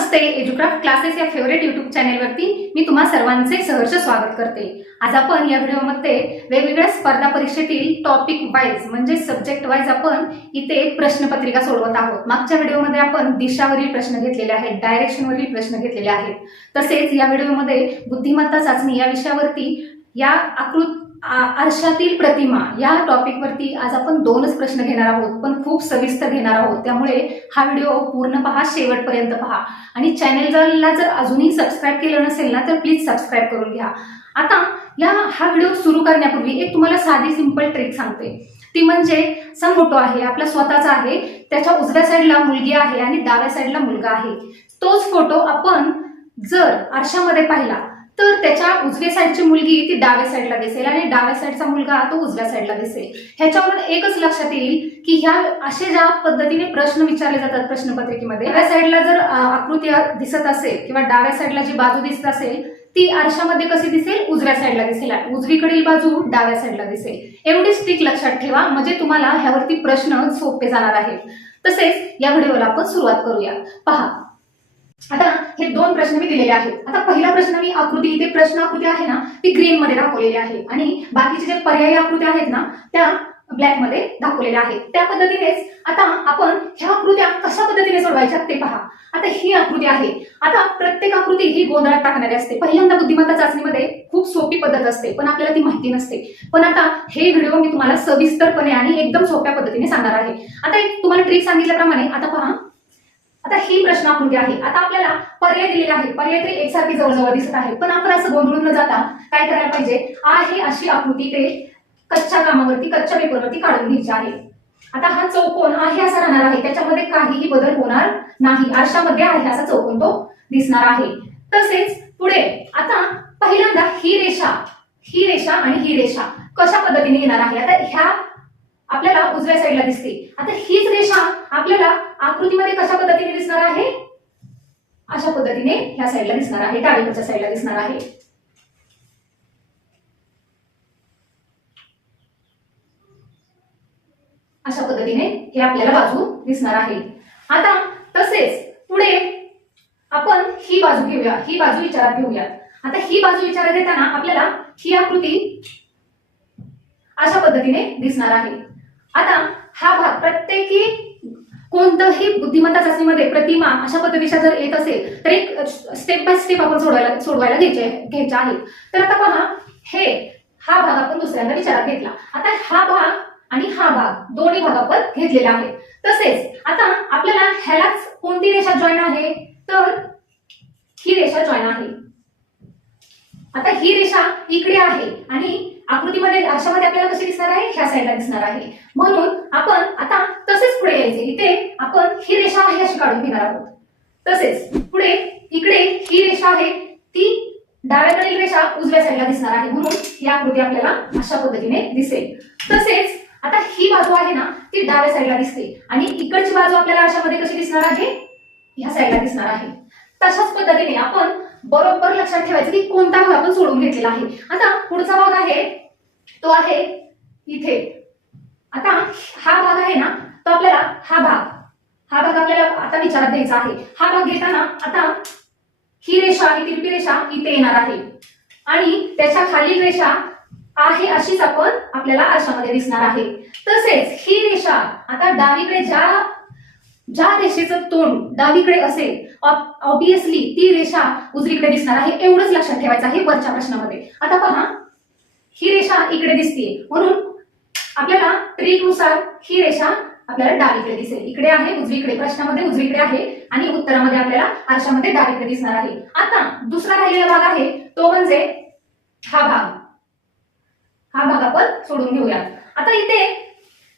नमस्ते. Educraft classes या favourite YouTube चॅनेलवरती मी तुम्हा सर्वांचे सहर्ष स्वागत करते. आज आपण या व्हिडिओमध्ये वेगवेगळ्या स्पर्धा परीक्षेतील टॉपिक वाईज म्हणजे सब्जेक्ट वाईज आपण इथे प्रश्नपत्रिका सोडवत आहोत. मागच्या व्हिडिओमध्ये आपण दिशावरील प्रश्न घेतलेले आहेत डायरेक्शनवरील प्रश्न घेतलेले आहेत. तसेच या व्हिडिओमध्ये बुद्धिमत्ता चाचणी या विषयावरती या आकृत आरशातील प्रतिमा या टॉपिकवरती आज आपण दोनच प्रश्न घेणार आहोत पण खूप सविस्तर घेणार आहोत. त्यामुळे हा व्हिडिओ पूर्ण पहा शेवटपर्यंत पहा. आणि चॅनेलला जर अजूनही सबस्क्राईब केलं नसेल ना तर प्लीज सबस्क्राईब करून घ्या. आता या हा व्हिडिओ सुरू करण्यापूर्वी एक तुम्हाला साधी सिंपल ट्रिक सांगते. ती म्हणजे सम फोटो आहे आपला स्वतःचा आहे त्याच्या उजव्या साईडला मुलगी आहे आणि डाव्या साईडला मुलगा आहे. तोच फोटो आपण जर आरशामध्ये पाहिला तर त्याच्या उजव्या साईडची मुलगी ती डाव्या साईडला दिसेल आणि डाव्या साईडचा मुलगा तो उजव्या साईडला दिसेल. ह्याच्यावरून एकच लक्षात येईल की ह्या असे ज्या पद्धतीने प्रश्न विचारले जातात प्रश्नपत्रिकेमध्ये डाव्या साईडला जर आकृती दिसत असेल किंवा डाव्या साईडला जी बाजू दिसत असेल ती आरशामध्ये कशी दिसेल? उजव्या साईडला दिसेल आणि उजवीकडील बाजू डाव्या साईडला दिसेल. एवढीच ट्रिक लक्षात ठेवा म्हणजे तुम्हाला ह्यावरती प्रश्न सोपे जाणार आहेत. तसेच या व्हिडिओला आपण सुरुवात करूया. पहा आता हे दोन प्रश्न मी दिलेले आहेत. आता पहिला प्रश्न मी आकृती इथे प्रश्न आकृती आहे ना ती ग्रीन मध्ये दाखवलेली आहे. आणि बाकीचे जे पर्यायी आकृत्या आहेत ना त्या ब्लॅकमध्ये दाखवलेल्या आहेत. त्या पद्धतीनेच आता आपण ह्या आकृत्या कशा पद्धतीने सोडवायच्या ते पहा. आता ही आकृती आहे. आता प्रत्येक आकृती ही गोंधळात टाकणारी असते. पहिल्यांदा बुद्धिमत्ता चाचणीमध्ये खूप सोपी पद्धत असते पण आपल्याला ती माहिती नसते. पण आता हे व्हिडिओ मी तुम्हाला सविस्तरपणे आणि एकदम सोप्या पद्धतीने सांगणार आहे. आता एक तुम्हाला ट्रिक सांगितल्याप्रमाणे आता पहा. आता ही प्रश्न आकृती आहे. आता आपल्याला पर्याय दिलेला आहे पर्याय तरी एकसारखी जवळजवळ दिसत आहे पण आपण असं गोंधळून न जाता काय करायला पाहिजे? आहे अशी आकृती ते कच्च्या कामावरती कच्च्या पेपरवरती काढून घ्यायची आहे. आता हा चौकोन आहे असा राहणार आहे. त्याच्यामध्ये काहीही बदल होणार नाही. आरशामध्ये आहे असा चौकोन तो दिसणार आहे. तसेच पुढे आता पहिल्यांदा ही रेषा ही रेषा आणि ही रेषा कशा पद्धतीने येणार आहे? आता ह्या आपल्याला उजव्या साईडला दिसते. आता हीच रेषा आपल्याला आकृतीमध्ये कशा पद्धतीने दिसणार आहे? अशा पद्धतीने ह्या साईडला दिसणार आहे डावीकडच्या साईडला दिसणार आहे. अशा पद्धतीने हे आपल्याला बाजू दिसणार आहे. आता तसेच पुढे आपण ही बाजू घेऊया ही बाजू विचारात घेऊयात आता ही बाजू विचारात घेताना आपल्याला ही आकृती अशा पद्धतीने दिसणार आहे. आता हा भाग प्रत्येकी कोणतंही बुद्धिमत्ता चाचणीमध्ये प्रतिमा अशा पद्धतीच्या जर येत असेल तर एक स्टेप बाय स्टेप आपण सोडवायला सोडवायला घ्यायचे घ्यायचे आहे. तर आता पहा हे हा भाग आपण दुसऱ्यांदा विचारात घेतला. आता हा भाग आणि हा भाग दोन्ही भाग आपण घेतलेला आहे. तसेच आता आपल्याला ह्यालाच कोणती रेषा जॉईन आहे? तर ही रेषा जॉईन आहे. आता ही रेषा इकडे आहे आणि आकृतीमध्ये आरशामध्ये आपल्याला कशी दिसणार आहे? ह्या साईडला दिसणार आहे. म्हणून आपण पुढे यायचे. इथे आपण ही रेषा आहे अशी काढून घेणार आहोत. तसेच पुढे इकडे ही रेषा आहे. ती डाव्याकडील रेषा उजव्या साईडला दिसणार आहे म्हणून ही आकृती आपल्याला अशा पद्धतीने दिसेल. तसेच आता ही बाजू आहे ना ती डाव्या साईडला दिसते. आणि इकडची बाजू आपल्याला अशामध्ये कशी दिसणार आहे? ह्या साईडला दिसणार आहे. तशाच पद्धतीने आपण बरोबर लक्षात ठेवायचं की कोणता भाग आपण सोडून घेतलेला आहे. आता पुढचा भाग आहे तो आहे इथे. आता हा भाग आहे ना तो आपल्याला हा भाग हा भाग आपल्याला आता विचारात घ्यायचा आहे. हा भाग घेताना आता ही रेषा ही तिरपी रेषा इथे येणार आहे. आणि त्याच्या खालील रेषा आहे अशीच आपण आपल्याला आरशामध्ये दिसणार आहे. तसेच ही रेषा आता डावीकडे ज्या ज्या रेषेचं तोंड डावीकडे असेल ऑब्विसली ती रेषा उजवीकडे दिसणार आहे. एवढंच लक्षात ठेवायचं आहे वरच्या प्रश्नामध्ये. आता पहा ही रेषा इकडे दिसते म्हणून आपल्याला ट्रिकनुसार ही रेषा आपल्याला डावीकडे दिसेल. इकडे आहे उजवीकडे. प्रश्नामध्ये उजवीकडे आहे आणि उत्तरामध्ये आपल्याला आरशामध्ये डावीकडे दिसणार आहे. आता दुसरा राहिलेला भाग आहे तो म्हणजे हा भाग. हा भाग आपण सोडून घेऊयात. आता इथे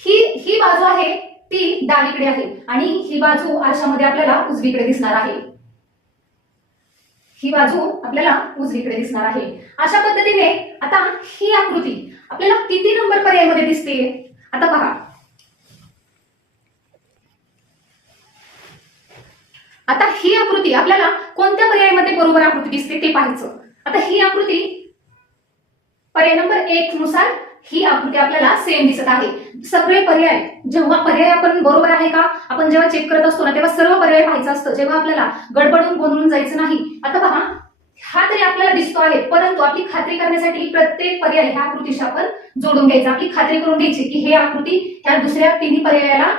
ही ही बाजू आहे ती डावीकडे आहे आणि ही बाजू आरशामध्ये आपल्याला उजवीकडे दिसणार आहे. ही बाजू आपल्याला उजवीकडे दिसणार आहे. अशा पद्धतीने आता ही आकृती आपल्याला किती नंबर पर्यायामध्ये दिसते आता पहा आता ही आकृती आपल्याला कोणत्या पर्यायामध्ये बरोबर आकृती दिसते ते पाहायचं. आता ही आकृती पर्याय नंबर एक नुसार ही आकृती आपल्याला सेम दिसत आहे. सगळे पर्याय जेव्हा पर्याय आपण बरोबर आहे का आपण जेव्हा चेक करत असतो ना तेव्हा सर्व पर्याय पाहायचं असतं. जेव्हा आपल्याला गडबडून गोंधळून जायचं नाही. आता पहा हा तरी आपल्याला दिसतो आहे परंतु आपली खात्री करण्यासाठी प्रत्येक पर्याय ह्या आकृतीशी आपण जोडून घ्यायचा. आपली खात्री करून घ्यायची की हे आकृती ह्या दुसऱ्या तिन्ही पर्यायाला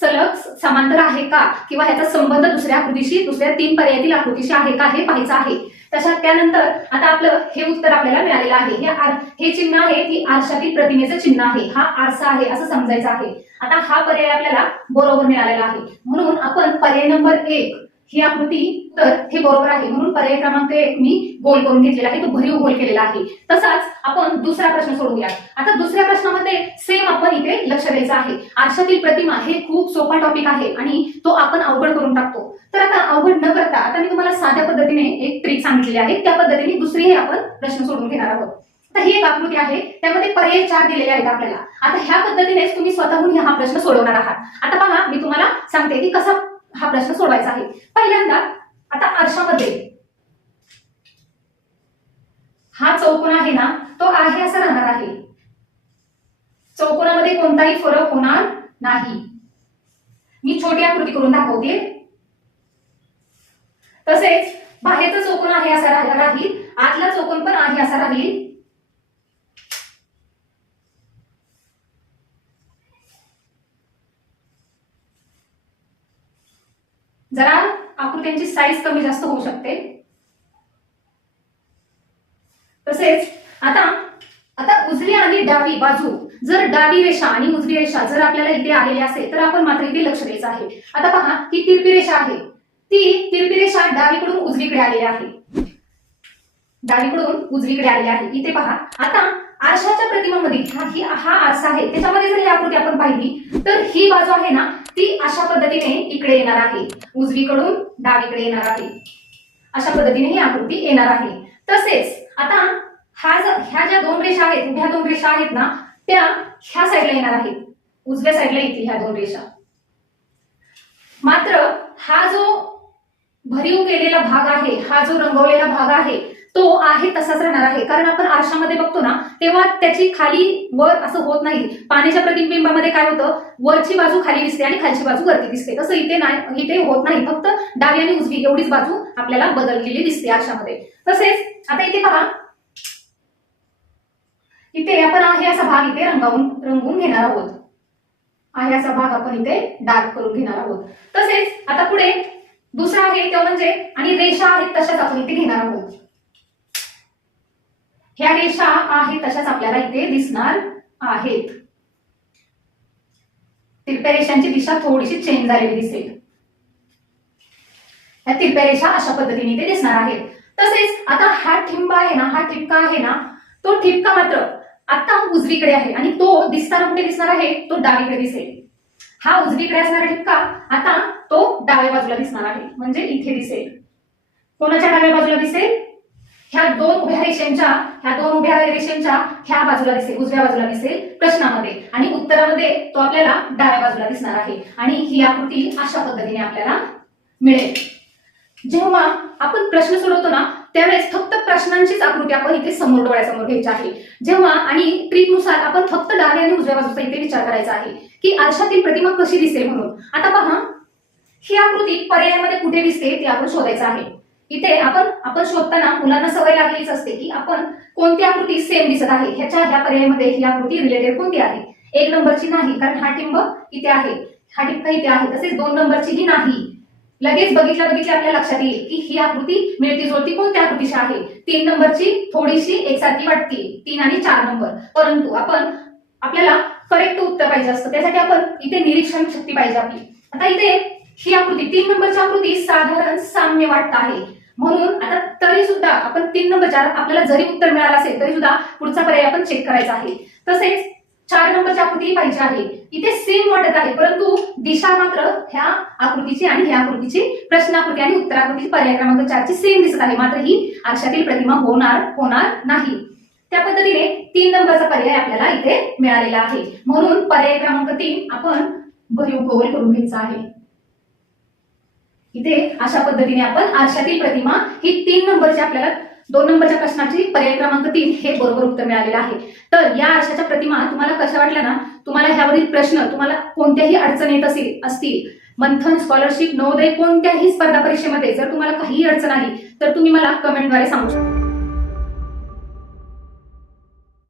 सलग समांतर आहे का? किंवा ह्याचा संबंध दुसऱ्या आकृतीशी दुसऱ्या तीन पर्यायातील आकृतीशी आहे का? हे पाहायचं आहे. तशा त्यानंतर आता आपलं हे उत्तर आपल्याला मिळालेलं आहे. हे आर हे चिन्ह आहे की आरशातील प्रतिमेचं चिन्ह आहे. हा आरसा आहे असं समजायचं आहे. आता हा पर्याय आपल्याला बरोबर मिळालेला आहे. म्हणून आपण पर्याय नंबर एक ही आकृती तर हे बरोबर आहे. म्हणून पर्याय क्रमांक एक मी गोल करून घेतलेला आहे. तो भरीव गोल केलेला आहे. तसाच आपण दुसरा प्रश्न सोडवूया आता दुसऱ्या प्रश्नामध्ये सेम आपण इथे लक्ष द्यायचं आहे. आरशातील प्रतिमा हे खूप सोपा टॉपिक आहे आणि तो आपण अवघड करून टाकतो. तर आता अवघड न करता आता मी तुम्हाला साध्या पद्धतीने एक ट्रिक सांगितलेली आहे. त्या पद्धतीने दुसरीही आपण प्रश्न सोडून घेणार आहोत. तर ही एक आकृती आहे. त्यामध्ये पर्याय चार दिलेले आहेत आपल्याला. आता ह्या पद्धतीनेच तुम्ही स्वतःहून हा प्रश्न सोडवणार आहात. आता पहा मी तुम्हाला सांगते की कसा हा प्रश्न सोडवायचा आहे. पहिल्यांदा आता आरशामध्ये. हा चौकोन आहे ना तो आहे असा राहणार आहे. चौकोनामध्ये कोणताही फरक होणार नाही. मी छोटी आकृती करून दाखवते. तसेच बाहेरचा चौकोन आहे असा राहणार राहील आतला चौकोन पण आहे असा राहील. जरा आकृत्यांची साईज कमी जास्त होऊ शकते. तसेच आता आता उजवी आणि डावी बाजू जर डावी रेषा आणि उजवी रेषा जर आपल्याला इथे आलेली असेल तर आपण मात्र इथे लक्ष द्यायचं आहे. आता पहा ही तिरपी रेषा आहे. ती तिरपी रेषा डावीकडून उजवीकडे आलेली आहे. डावीकडून उजवीकडे आलेली आहे. इथे पहा आता आरशाच्या प्रतिमामध्ये हा ही हा आरसा आहे. त्याच्यामध्ये जर ही आकृती आपण पाहिली तर ही बाजू आहे ना ती अशा पद्धतीने इकडे येणार आहे. उजवीकडून डावीकडे येणार आहे. अशा पद्धतीने ही आकृती येणार आहे. तसेच आता हा जर ह्या ज्या दोन रेषा आहेत ह्या दोन रेषा आहेत ना त्या ह्या साईडला येणार आहेत. उजव्या साईडला येतील ह्या दोन रेषा. मात्र हा जो भरीव केलेला भाग आहे हा जो रंगवलेला भाग आहे तो आहे तसाच राहणार आहे. कारण आपण आरशामध्ये बघतो ना तेव्हा त्याची खाली वर असं होत नाही. पाण्याच्या प्रतिबिंबामध्ये काय होतं? वरची बाजू खाली दिसते आणि खालची बाजू वरती दिसते. तसं इथे नाही इथे होत नाही. फक्त डावी आणि उजवी एवढीच बाजू आपल्याला बदललेली दिसते आरशामध्ये. तसेच आता इथे पहा. इथे आपण आहे असा भाग इथे रंगावून रंगवून घेणार आहोत. आहे असा भाग आपण इथे डार्क करून घेणार आहोत. तसेच आता पुढे दुसरा आहे तो म्हणजे आणि रेषा आहेत तशाच आपण इथे घेणार आहोत. ह्या रेषा आहेत तशाच आपल्याला इथे दिसणार आहेत. तिरप्या रेषांची दिशा थोडीशी चेंज झालेली दिसेल. ह्या तिरप्या रेषा अशा पद्धतीने इथे दिसणार आहेत. तसेच आता हा ठिंबा आहे ना हा ठिपका आहे ना तो ठिपका मात्र आता उजवीकडे आहे आणि तो दिसताना कुठे दिसणार आहे? तो डावीकडे दिसेल. हा उजवीकडे असणारा ठिपका आता तो डाव्या बाजूला दिसणार आहे. म्हणजे इथे दिसेल. कोणाच्या डाव्या बाजूला दिसेल? ह्या दोन उभ्या रेषेंच्या ह्या दोन उभ्या रेषेंच्या ह्या बाजूला दिसेल उजव्या बाजूला दिसेल प्रश्नामध्ये. आणि उत्तरामध्ये तो आपल्याला डाव्या बाजूला दिसणार आहे. आणि ही आकृती अशा पद्धतीने आपल्याला मिळेल. जेव्हा आपण प्रश्न सोडवतो ना त्यावेळेस फक्त प्रश्नांचीच आकृती आपण इथे समोर डोळ्यासमोर घ्यायची आहे. जेव्हा आणि ट्रीपनुसार आपण फक्त डाव्या आणि उजव्या बाजूचा इथे विचार करायचा आहे की आरशातील प्रतिमा कशी दिसेल म्हणून. आता पहा ही आकृती पर्यायामध्ये कुठे दिसते ते आपण शोधायचं आहे. इथे आपण आपण शोधताना मुलांना सवय लागलीच असते की आपण कोणती आकृती सेम दिसत आहे? ह्याच्या ह्या पर्यायामध्ये ही आकृती रिलेटेड कोणती आहे? एक नंबरची नाही कारण हा टिंब इथे आहे. हा टिपका इथे आहे. तसेच दोन नंबरची ही नाही. लगेच बघितल्या बघितल्या आपल्या लक्षात येईल की ही आकृती मिळती जुळती कोणत्या आकृतीची आहे? तीन नंबरची थोडीशी एकसारखी वाटते. तीन आणि चार नंबर. परंतु आपण आपल्याला करेक्ट उत्तर पाहिजे असतं. त्यासाठी आपण इथे निरीक्षण शक्ती पाहिजे आपली. आता इथे ही आकृती तीन नंबरची आकृती साधारण साम्य वाटत आहे. म्हणून आता तरी सुद्धा आपण तीन नंबरच्या आपल्याला जरी उत्तर मिळालं असेल तरी सुद्धा पुढचा पर्याय आपण चेक करायचा आहे. तसेच चार नंबरची आकृती पाहिजे आहे. इथे सेम वाटत आहे परंतु दिशा मात्र ह्या आकृतीची आणि ह्या आकृतीची प्रश्नाकृती आणि उत्तराकृतीची पर्याय क्रमांक चारची सेम दिसत आहे. मात्र ही आरशातील प्रतिमा होणार होणार नाही. त्या पद्धतीने तीन नंबरचा पर्याय आपल्याला इथे मिळालेला आहे. म्हणून पर्याय क्रमांक तीन आपण भरीव गोल करून घ्यायचा आहे. इथे अशा पद्धतीने आपण आरशातील प्रतिमा ही तीन नंबरची आपल्याला दोन नंबरच्या प्रश्नाची पर्याय क्रमांक तीन हे बरोबर उत्तर मिळालेलं आहे. तर या आरशाच्या प्रतिमा तुम्हाला कशा वाटल्या ना? तुम्हाला ह्यावरील प्रश्न तुम्हाला कोणत्याही अडचण येत असेल असतील मंथन स्कॉलरशिप नवोदय कोणत्याही स्पर्धा परीक्षेमध्ये जर तुम्हाला काही अडचण आली तर तुम्ही मला कमेंटद्वारे सांगू शकता.